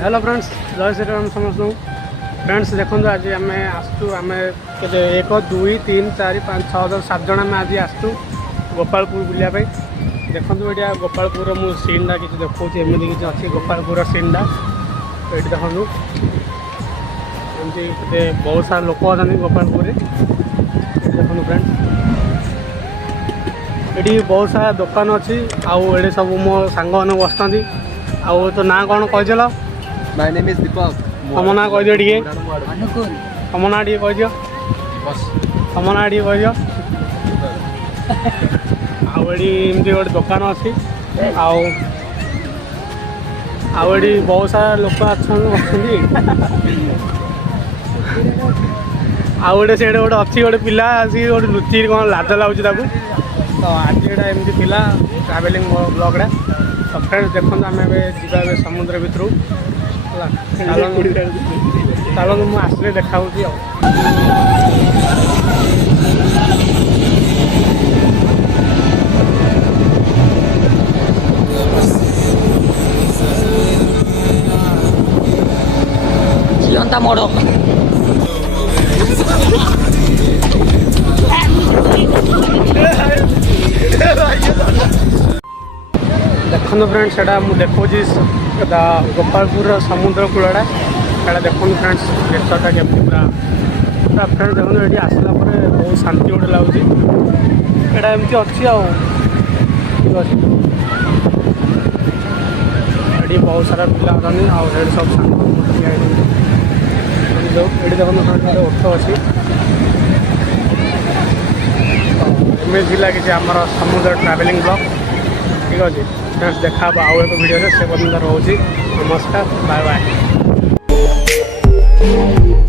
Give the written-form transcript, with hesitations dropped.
Hello friends, जय श्री राम समस्त friends. देखो आज आम आसचु आम एक दुई तीन चार पाँच छः 7 जन आम आज आसचु गोपालपुर बुलायापी। देखो ये गोपालपुर मु सीनटा किसी देखा एमती किसी अच्छी गोपालपुर सीनटा ये देखो एमती बहुत सारा लोक अच्छा गोपालपुर। देखो फ्रेंड्स ये बहुत सारा दुकान अच्छी आउ सब मो सांग मैंने बस आउ तो ना कौन कहल My name is Deepak. तम ना कह दियो टे तम ना टे कह दियो तम ना टे कह दियो आमती गोटे दुकान अच्छी आउे बहुत सारा लोक अच्छा आउे से गोटे अच्छी गोटे पिला आसिक गोटे लुचि कौन लाज लगुच तो आज एटा एमती पिला ट्रावेलिंग ब्लॉगटा। तो फ्रेंड्स देखो आम जा समुद्र भितर चलो मुझे आसले देखा Silonta Moro. देखो फ्रेंड्स से देखो गोपालपुर समुद्र कूलटा এটা देखो फ्रेंड्स नेचरटा केमती पूरा पूरा फ्रेंड्स देखो ये आसला बहुत शांति गोटे लगुच एटा एमती अच्छी ठीक अच्छे ये बहुत सारा पिला अच्छे आए सब सांग ये देखो फ्रेंड्स ऑटो अच्छी एमती किसी आम समुद्र ट्रावेलिंग ब्लॉग ठीक अच्छे फ्रेंड्स देखा आउ एक वीडियो से पर्यटन रोचे। नमस्कार, बाय बाय।